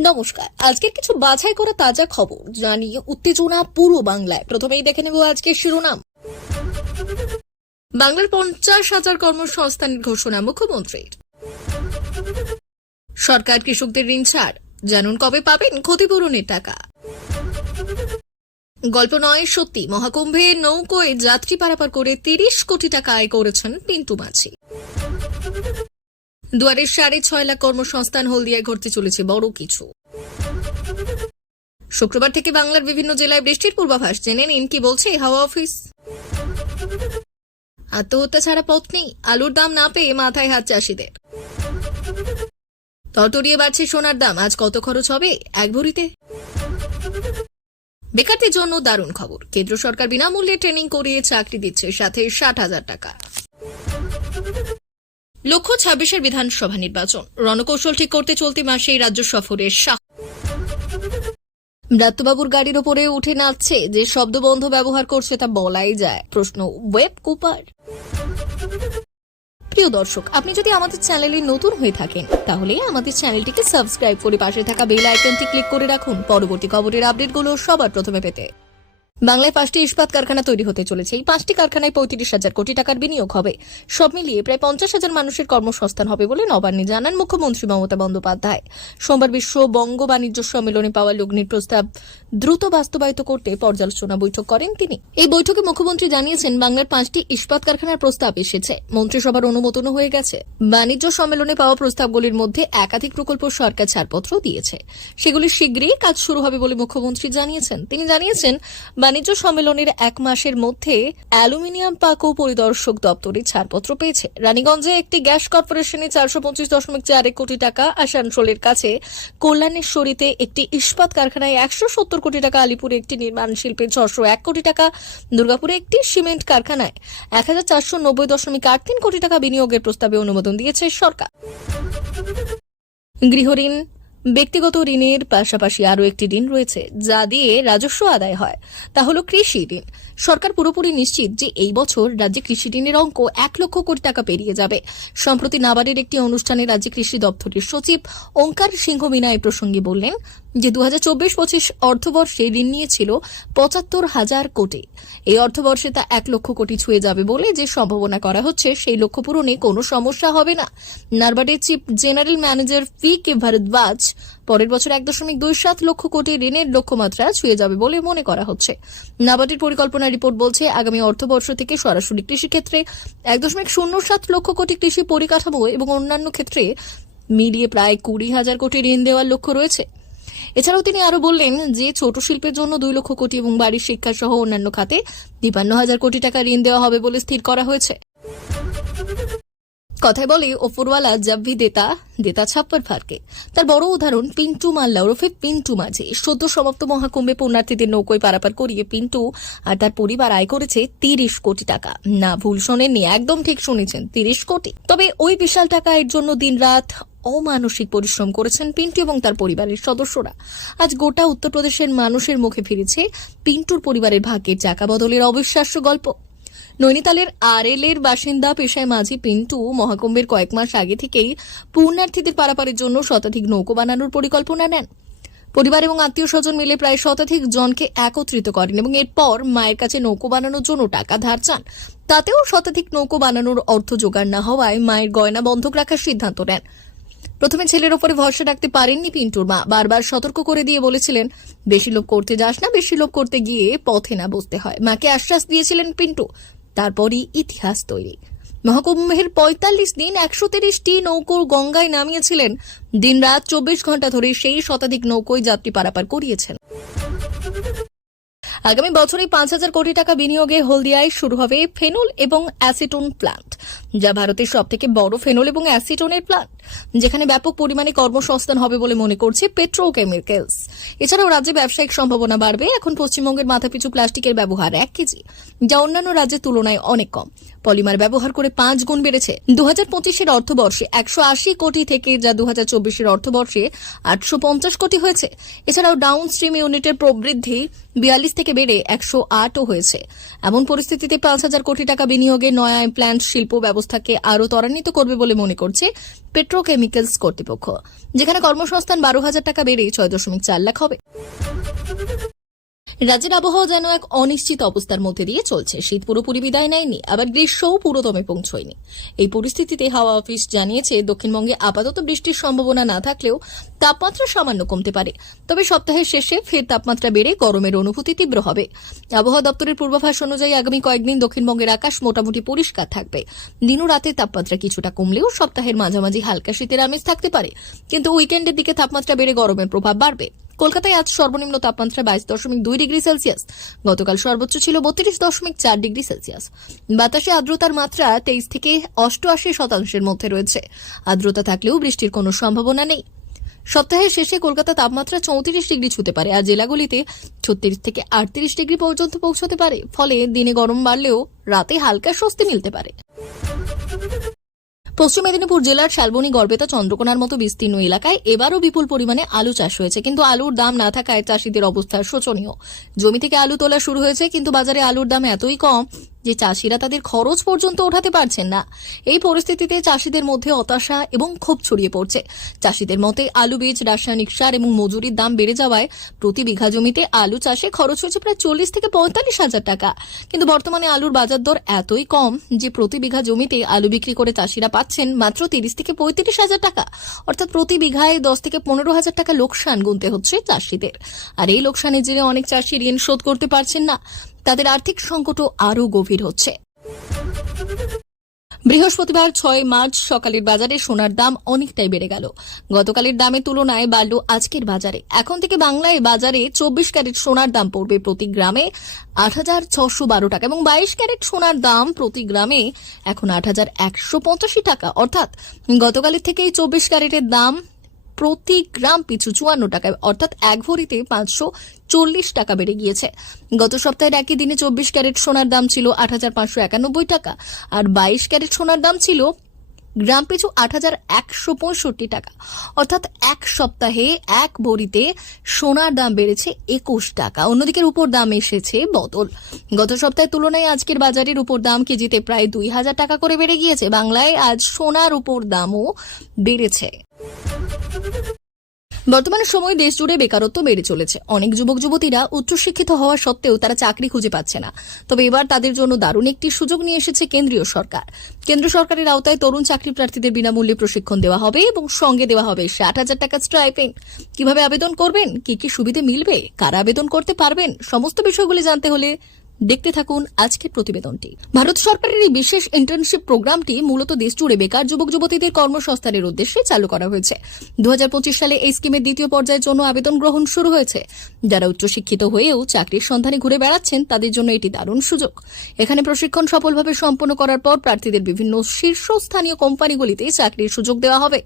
নমস্কার। আজকের কিছু বাছাই করা তাজা খবর জানিয়ে উত্তেজনা পুরো বাংলায়। প্রথমেই দেখে নেব আজকের শিরোনাম। বাংলার পঞ্চাশ হাজার কর্মসংস্থানের ঘোষণা মুখ্যমন্ত্রীর। সরকার কৃষকদের ঋণ ছাড়। জানুন কবে পাবেন ক্ষতিপূরণের টাকা। গল্প নয়, সত্যি। মহাকুম্ভে নৌকোয় যাত্রী পারাপার করে তিরিশ কোটি টাকা আয় করেছেন পিন্টু মাঝি। দুয়ারের সাড়ে ছয় লাখ কর্মসংস্থান হলদিয়ায় ঘটতে চলেছে বড় কিছু। শুক্রবার থেকে বাংলার বিভিন্ন জেলায় বৃষ্টির পূর্বাভাস। জেনে নিন কি বলছে হাওয়া অফিস। আত্মহত্যা ছাড়া পথ নেই, আলুর দাম না পেয়ে মাথায় হাত চাষিদের। তরতরিয়ে বাড়ছে সোনার দাম, আজ কত খরচ হবে এক ভরিতে? বেকারদের জন্য দারুণ খবর। কেন্দ্র সরকার বিনামূল্যে ট্রেনিং করিয়ে চাকরি দিচ্ছে সাথে ষাট হাজার টাকা। লক্ষ্য ছাব্বিশের বিধানসভা নির্বাচন। রণকৌশল ঠিক করতে চলতি মাসে এই রাজ্য সফরের শাহ ব্রাত্যবাবুর গাড়ির ওপরে উঠে নাচছে, যে শব্দবন্ধ ব্যবহার করছে তা বলাই যায়। প্রশ্ন, ওয়েব কুপার। প্রিয় দর্শক, আপনি যদি আমাদের চ্যানেলে নতুন হয়ে থাকেন, তাহলে আমাদের চ্যানেলটিকে সাবস্ক্রাইব করে পাশে থাকা বেল আইকনটি ক্লিক করে রাখুন। পরবর্তী খবরের আপডেটগুলো সবার প্রথমে পেতে। বাংলায় পাঁচটি ইস্পাত কারখানা তৈরি হতে চলেছে। এই পাঁচটি কারখানায় পঁয়ত্রিশ হাজার কোটি টাকার বিনিয়োগ হবে। সব মিলিয়ে প্রায় পঞ্চাশ হাজার মানুষের কর্মসংস্থান হবে বলে নবান্নে জানান মুখ্যমন্ত্রী মমতা বন্দ্যোপাধ্যায়। সোমবার বিশ্ব বঙ্গ বাণিজ্য সম্মেলনে পাওয়া লগ্নির প্রস্তাব দ্রুত বাস্তবায়িত করতে পর্যালোচনা বৈঠক করেন তিনি। এই বৈঠকে মুখ্যমন্ত্রী জানিয়েছেন, বাংলার পাঁচটি ইস্পাত কারখানার প্রস্তাব এসেছে। মন্ত্রিসভার অনুমোদনও হয়ে গেছে। বাণিজ্য সম্মেলনে পাওয়া প্রস্তাবগুলির মধ্যে একাধিক প্রকল্প সরকার ছাড়পত্র দিয়েছে। সেগুলি শীঘ্রই কাজ শুরু হবে বলে মুখ্যমন্ত্রী জানিয়েছেন। তিনি জানিয়েছেন বাণিজ্য সম্মেলনের এক মাসের মধ্যে অ্যালুমিনিয়াম পাকো পরিদর্শক দপ্তরে ছাড়পত্র পেয়েছে। রানীগঞ্জে একটি গ্যাস কর্পোরেশনে চারশো পঁচিশ দশমিক চার কোটি টাকা আসানসোলের কাছে কল্যাণেশ্বরীতে একটি ইস্পাত কারখানায় একশো সত্তর কোটি টাকা, আলিপুরে একটি নির্মাণ শিল্পে ছশো এক কোটি টাকা, দুর্গাপুরে একটি সিমেন্ট কারখানায় এক হাজার চারশো নব্বই দশমিক আট তিন কোটি টাকা বিনিয়োগের প্রস্তাবে অনুমোদন দিয়েছে সরকার। গৃহঋণ ব্যক্তিগত ঋণের পাশাপাশি আরও একটি ঋণ রয়েছে, যা দিয়ে রাজস্ব আদায় হয়। তা হল কৃষি ঋণ। সরকার পুরোপুরি নিশ্চিত যে এই বছর রাজ্যে কৃষি ঋণের অঙ্ক এক লক্ষ কোটি টাকা পেরিয়ে যাবে। সম্প্রতি নাবার্ডের একটি অনুষ্ঠানে রাজ্যে কৃষি দপ্তরের সচিব ওঙ্কার সিংহ মিনা এ প্রসঙ্গে বললেন যে দু হাজার চব্বিশ পঁচিশ অর্থবর্ষে ঋণ নিয়েছিল পঁচাত্তর হাজার কোটি। এই অর্থবর্ষে তা এক লক্ষ কোটি ছুঁয়ে যাবে বলে যে সম্ভাবনা করা হচ্ছে, সেই লক্ষ্য পূরণে কোনো সমস্যা হবে না। নারবার্ডের chief general manager P K Bhardwaj পরের বছর এক দশমিক দুই সাত লক্ষ কোটি ঋণের লক্ষ্যমাত্রা ছুঁয়ে যাবে বলে মনে করা হচ্ছে। নাবার্ডের পরিকল্পনা রিপোর্ট বলছে, আগামী অর্থবর্ষ থেকে সরাসরি কৃষিক্ষেত্রে এক দশমিক শূন্য সাত লক্ষ কোটি কৃষি পরিকাঠামো এবং অন্যান্য ক্ষেত্রে মিলিয়ে প্রায় কুড়ি হাজার কোটি ঋণ দেওয়ার লক্ষ্য রয়েছে। এছাড়াও তিনি আরও বললেন যে, ছোট শিল্পের জন্য দুই লক্ষ কোটি এবং বাড়ির শিক্ষা সহ অন্যান্য খাতে তিপান্ন হাজার কোটি টাকা ঋণ দেওয়া হবে বলে স্থির করা হয়েছে। কথায় বলে ওপরওয়ালা জব ভি দেতা দেতা ছাপ্পার ফারকে। তার বড় উদাহরণ, পিন্টু মাল্লা ওরফে পিন্টু মাঝি। সদ্য সমাপ্ত মহাকুম্ভে পুণ্যার্থীদের নৌকোয় পারাপার করিয়ে পিন্টু আর তার পরিবার আয় করেছে তিরিশ কোটি টাকা। না ভুল শোনেননি, একদম ঠিক শুনেছেন, তিরিশ কোটি। তবে ওই বিশাল টাকা এর জন্য দিনরাত অমানসিক পরিশ্রম করেছেন পিন্টু এবং তার পরিবারের সদস্যরা। আজ গোটা উত্তরপ্রদেশের মানুষের মুখে ফিরেছে পিন্টুর পরিবারের ভাগ্যের চাকা বদলের অবিশ্বাস্য গল্প। নৈনিতালের আরএল এর বাসিন্দা পেশায় মাঝি পিন্টু মহাকুম্ভের কয়েক মাস আগে থেকেই পুণ্যার্থীদের পারাপারের জন্য শতাধিক নৌকো বানানোর পরিকল্পনা নেন। পরিবার এবং আত্মীয় স্বজন মিলে প্রায় শতাধিক জনকে একত্রিত করেন এবং এরপর মায়ের কাছে নৌকো বানানোর জন্য টাকা ধার চান। তাতেও শতাধিক নৌকো বানানোর অর্থ জোগাড় না হওয়ায় মায়ের গয়না বন্ধক রাখার সিদ্ধান্ত নেন। প্রথমে ছেলের ওপরে ভরসা রাখতে পারেননি পিন্টুর মা। বারবার সতর্ক করে দিয়ে বলেছিলেন, বেশি লোক করতে যাস না, বেশি লোক করতে গিয়ে পথে না বসতে হয়। মাকে আশ্বাস দিয়েছিলেন পিন্টু। তারপরই ইতিহাস তৈরি। মহাকুম্ভের পঁয়তাল্লিশ দিন একশো তিরিশটি নৌকো গঙ্গায় নামিয়েছিলেন। দিনরাত চব্বিশ ঘণ্টা ধরে সেই শতাধিক নৌকোয় যাত্রী পারাপার করিয়েছেন। আগামী বছরে পাঁচ হাজার কোটি টাকা বিনিয়োগে হলদিয়ায় শুরু হবে ফেনল এবং অ্যাসিটোন প্লান্ট, যা ভারতের সব থেকে বড় ফেনল এবং অ্যাসিটোনের প্লান্ট। যেখানে ব্যাপক পরিমাণে কর্মসংস্থান হবে বলে মনে করছে পেট্রোকেমিক্যালস। এছাড়াও রাজ্যে ব্যবসায়িক সম্ভাবনা বাড়বে। এখন পশ্চিমবঙ্গের মাথাপিছু প্লাস্টিকের ব্যবহার এক কেজি, যা অন্যান্য রাজ্যের তুলনায় অনেক কম। পলিমার ব্যবহার করে পাঁচ গুণ বেড়েছে। দু হাজার পঁচিশের অর্থবর্ষে একশো আশি কোটি থেকে যা দু হাজার চব্বিশের অর্থবর্ষে আটশো পঞ্চাশ কোটি হয়েছে। এছাড়াও ডাউন স্ট্রিম ইউনিটের প্রবৃদ্ধি বিয়াল্লিশ থেকে বেড়ে একশো আটও হয়েছে। এমন পরিস্থিতিতে পাঁচ হাজার কোটি টাকা বিনিয়োগে নয়া প্ল্যান্ট শিল্প ব্যবস্থাকে আরও ত্বরান্বিত করবে বলে মনে করছে পেট্রোকেমিক্যালস কর্তৃপক্ষ যেখানে কর্মসংস্থান বারো হাজার টাকা বেড়ে ছয় দশমিক চার লাখ হবে। রাজ্যের আবহাওয়া যেন এক অনিশ্চিত অবস্থার মধ্যে দিয়ে চলছে। শীত পুরোপুরি বিদায় নেয়নি, আবার গ্রীষ্মও পুরোদমে পৌঁছয়নি। এই পরিস্থিতিতে হাওয়া অফিস জানিয়েছে, দক্ষিণবঙ্গে আপাতত বৃষ্টির সম্ভাবনা না থাকলেও তাপমাত্রা সামান্য কমতে পারে। তবে সপ্তাহের শেষে ফের তাপমাত্রা বেড়ে গরমের অনুভূতি তীব্র হবে। আবহাওয়া দপ্তরের পূর্বাভাস অনুযায়ী আগামী কয়েকদিন দক্ষিণবঙ্গের আকাশ মোটামুটি পরিষ্কার থাকবে। দিন রাতে তাপমাত্রা কিছুটা কমলেও সপ্তাহের মাঝামাঝি হালকা শীতের আমেজ থাকতে পারে। কিন্তু উইকেন্ডের দিকে তাপমাত্রা বেড়ে গরমের প্রভাব বাড়বে। কলকাতায় আজ সর্বনিম্ন তাপমাত্রা বাইশ দশমিক দুই ডিগ্রি সেলসিয়াস। গতকাল সর্বোচ্চ ছিল বত্রিশ দশমিক চার ডিগ্রি সেলসিয়াস। বাতাসে আর্দ্রতার মাত্রা তেইশ থেকে অষ্টআশি শতাংশের মধ্যে রয়েছে। আর্দ্রতা থাকলেও বৃষ্টির কোনো সম্ভাবনা নেই। সপ্তাহের শেষে কলকাতা তাপমাত্রা চৌত্রিশ ডিগ্রি ছুতে পারে আর জেলাগুলিতে ছত্রিশ থেকে আটত্রিশ ডিগ্রি পর্যন্ত পৌঁছতে পারে। ফলে দিনে গরম বাড়লেও রাতে হালকা স্বস্তি মিলতে পারে। পশ্চিম মেদিনীপুর জেলার শালবনী গর্বেতা চন্দ্রকোনার মতো বিস্তীর্ণ এলাকায় এবারও বিপুল পরিমাণে আলু চাষ হয়েছে, কিন্তু আলুর দাম না থাকায় চাষিদের অবস্থা শোচনীয়। জমি থেকে আলু তোলা শুরু হয়েছে, কিন্তু বাজারে আলুর দাম এতই কম যে চাষিরা তাদের খরচ পর্যন্ত ওঠাতে পারছেন না। এই পরিস্থিতিতে চাষিদের মধ্যে হতাশা এবং ক্ষোভ ছড়িয়ে পড়ছে। চাষিদের মতে, আলু বীজ, রাসায়নিক সার এবং মজুরির দাম বেড়ে যাওয়ায় প্রতি বিঘা জমিতে আলু চাষে খরচ হয়েছে প্রায় চল্লিশ থেকে পঁয়তাল্লিশ হাজার টাকা। কিন্তু বর্তমানে আলুর বাজার দর এতই কম যে প্রতি বিঘা জমিতে আলু বিক্রি করে চাষিরা পাচ্ছেন মাত্র তিরিশ থেকে পঁয়ত্রিশ হাজার টাকা। অর্থাৎ প্রতি বিঘায় দশ থেকে পনেরো হাজার টাকা লোকসান গুনতে হচ্ছে চাষিদের। আর এই লোকসানের জেরে অনেক চাষি ঋণ শোধ করতে পারছেন না। তাদের আর্থিক সংকটও আরও গভীর হচ্ছে। বৃহস্পতিবার ছয় মার্চ সকালের বাজারে সোনার দাম অনেকটাই বেড়ে গেল। গতকালের দামের তুলনায় বাড়ল আজকের বাজারে। এখন থেকে বাংলায় বাজারে চব্বিশ ক্যারেট সোনার দাম পড়বে প্রতি গ্রামে আট হাজার ছশো বারো টাকা এবং বাইশ ক্যারেট সোনার দাম প্রতি গ্রামে এখন আট হাজার একশো পঁচাশি টাকা। অর্থাৎ গতকালের থেকেই চব্বিশ ক্যারেটের দাম প্রতি গ্রাম পিছু চুয়ান্ন টাকা অর্থাৎ এক ভরিতে পাঁচশো চল্লিশ টাকা বেড়ে গিয়েছে। গত সপ্তাহের একই দিনে চব্বিশ ক্যারেট সোনার দাম ছিল আট হাজার পাঁচশো একানব্বই টাকা, আর বাইশ ক্যারেট সোনার দাম ছিল গ্রাম পিছু আট হাজার একশো পঁয়ষট্টি টাকা। অর্থাৎ এক সপ্তাহে এক ভরিতে সোনার দাম বেড়েছে একুশ টাকা। অন্যদিকে উপর দাম এসেছে বদল। গত সপ্তাহের তুলনায় আজকের বাজারের উপর দাম কেজিতে প্রায় দুই হাজার টাকা করে বেড়ে গিয়েছে। বাংলায় আজ সোনার উপর দামও বেড়েছে। বর্তমান সময় দেশ জুড়ে বেকারত্ব বেড়ে চলেছে। অনেক যুবক যুবতীরা উচ্চশিক্ষিত হওয়া সত্ত্বেও তারা চাকরি খুঁজে পাচ্ছে না। তবে এবার তাদের জন্য দারুণ একটি সুযোগ নিয়ে এসেছে কেন্দ্রীয় সরকার। কেন্দ্র সরকারের আওতায় তরুণ চাকরি প্রার্থীদের বিনামূল্যে প্রশিক্ষণ দেওয়া হবে এবং সঙ্গে দেওয়া হবে ষাট হাজার টাকা স্ট্রাইপেন্ড কীভাবে আবেদন করবেন? কি কি সুবিধে মিলবে? কারা আবেদন করতে পারবেন? সমস্ত বিষয়গুলি জানতে হলে দেখতে থাকুন আজকের প্রতিবেদনটি। ভারত সরকারের এই বিশেষ ইন্টার্নশিপ প্রোগ্রামটি মূলত দেশ জুড়ে বেকার যুবক যুবতীদের কর্মসংস্থানের উদ্দেশ্যে চালু করা হয়েছে। দু হাজার পঁচিশ সালে এই স্কিমের দ্বিতীয় পর্যায়ের জন্য আবেদন গ্রহণ শুরু হয়েছে। যারা উচ্চশিক্ষিত হয়েও চাকরির সন্ধানে ঘুরে বেড়াচ্ছেন, তাদের জন্য এটি দারুণ সুযোগ। এখানে প্রশিক্ষণ সফলভাবে সম্পন্ন করার পর প্রার্থীদের বিভিন্ন শীর্ষস্থানীয় কোম্পানিগুলিতে চাকরির সুযোগ দেওয়া হবে।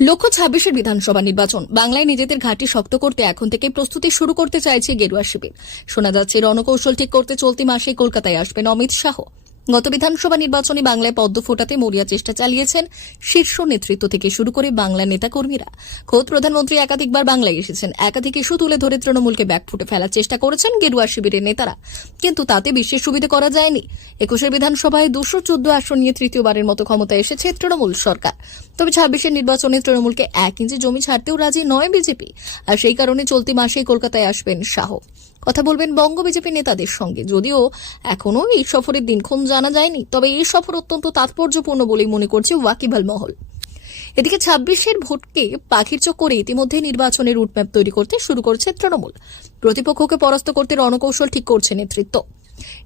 লক্ষ্য ছাব্বিশের বিধানসভা নির্বাচন। বাংলায় নিজেদের ঘাঁটি শক্ত করতে এখন থেকে প্রস্তুতি শুরু করতে চাইছে গেরুয়া শিবির। শোনা যাচ্ছে, রণকৌশল ঠিক করতে চলতি মাসে কলকাতায় আসবেন অমিত শাহ। গত বিধানসভা নির্বাচনে বাংলায় পদ্ম ফোটাতে মরিয়া চেষ্টা চালিয়েছেন শীর্ষ নেতৃত্ব থেকে শুরু করে বাংলা নেতাকর্মীরা। খোদ প্রধানমন্ত্রী একাধিকবার বাংলায় এসেছেন। একাধিক ইস্যু তুলে ধরে তৃণমূলকে ব্যাকফুটে ফেলার চেষ্টা করেছেন গেরুয়া শিবিরের নেতারা। কিন্তু তাতে বিশেষ সুবিধা করা যায়নি। একুশের বিধানসভায় দুশো চোদ্দ আসন নিয়ে তৃতীয়বারের মতো ক্ষমতায় এসেছে তৃণমূল সরকার। তবে ছাব্বিশের নির্বাচনে তৃণমূলকে এক ইঞ্চি জমি ছাড়তেও রাজি নয় বিজেপি। আর সেই কারণে চলতি মাসেই কলকাতায় আসবেন শাহ। কথা বলবেন বঙ্গ বিজেপি নেতাদের সঙ্গে। যদিও এখনও এই সফরের দিনক্ষণ জানা যায়নি, তবে এই সফর অত্যন্ত তাৎপর্যপূর্ণ বলেই মনে করছে ওয়াকিবাল মহল। এদিকে ছাব্বিশের ভোটকে পাখির চোখ করে ইতিমধ্যে নির্বাচনের রুটম্যাপ তৈরি করতে শুরু করেছে তৃণমূল। প্রতিপক্ষকে পরাস্ত করতে রণকৌশল ঠিক করছে নেতৃত্ব।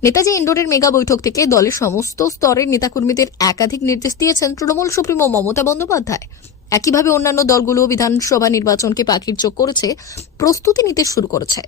নেতাজি ইন্ডোরের মেগা বৈঠক থেকে দলের সমস্ত স্তরের নেতাকর্মীদের একাধিক নির্দেশ দিয়েছেন তৃণমূল সুপ্রিমো মমতা বন্দ্যোপাধ্যায়। একইভাবে অন্যান্য দলগুলো বিধানসভা নির্বাচনকে পাখির চোখ করেছে, প্রস্তুতি নিতে শুরু করেছে।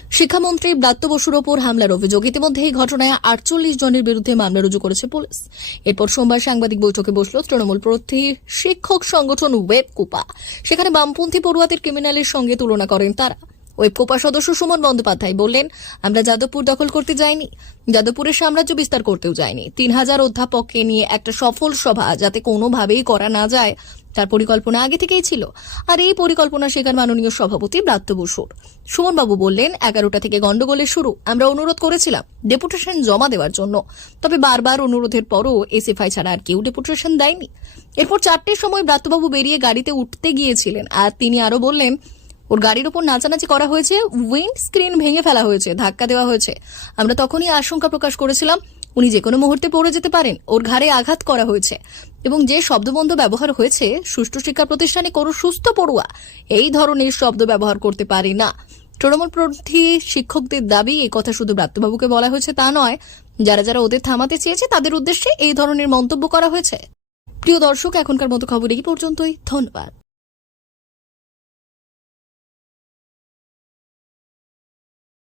শিক্ষামন্ত্রী ব্রাত্য বসুর ওপর হামলার অভিযোগ। ইতিমধ্যে এই ঘটনায় আটচল্লিশ জনের বিরুদ্ধে মামলা রুজু করেছে পুলিশ। এরপর সোমবার সাংবাদিক বৈঠকে বসল তৃণমূল প্রার্থী শিক্ষক সংগঠন ওয়েব কুপা। সেখানে বামপন্থী পড়ুয়াদের ক্রিমিনালের সঙ্গে তুলনা করেন তারা। ওয়েব কোপা সদস্য সুমন বন্দ্যোপাধ্যায় বললেন, আমরা যাদবপুর দখল করতে যাইনি। যাদবপুরের সাম্রাজ্য বিস্তার করতেও যায়নি তিন হাজার অধ্যাপককে নিয়ে একটা সফল সভা যাতে কোনোভাবেই করা না যায়, তার পরিকল্পনা আগে থেকেই ছিল। আর এই পরিকল্পনা শেখার মাননীয় সভাপতি ব্রাত্য বসুর। সুমনবাবু বললেন, এগারোটা থেকে গন্ডগোলের শুরু। আমরা অনুরোধ করেছিলাম ডেপুটেশন জমা দেওয়ার জন্য। তবে বারবার অনুরোধের পরও এসএফআই ছাড়া আর কেউ ডেপুটেশন দেয়নি। এরপর চারটের সময় ব্রাত্যবাবু বেরিয়ে গাড়িতে উঠতে গিয়েছিলেন। আর তিনি আরও বললেন ওর গাড়ির ওপর নাচানাচি করা হয়েছে উইন্ড স্ক্রিন ভেঙে ফেলা হয়েছে, ধাক্কা দেওয়া হয়েছে। আমরা তখনই আশঙ্কা প্রকাশ করেছিলাম, উনি যে কোনো মুহূর্তে পড়ে যেতে পারেন, ওর ঘাড়ে আঘাত করা হয়েছে। এবং যে শব্দবন্ধ ব্যবহার হয়েছে, সুষ্ঠু শিক্ষা প্রতিষ্ঠানে কোনো সুস্থ পড়ুয়া এই ধরনের শব্দ ব্যবহার করতে পারে না। তৃণমূলপন্থী শিক্ষকদের দাবি এই কথা শুধু ব্রাত্যবাবুকে বলা হয়েছে তা নয়, যারা যারা ওদের থামাতে চেয়েছে, তাদের উদ্দেশ্যে এই ধরনের মন্তব্য করা হয়েছে। প্রিয় দর্শক, এখনকার মতো খবর এই পর্যন্তই। ধন্যবাদ।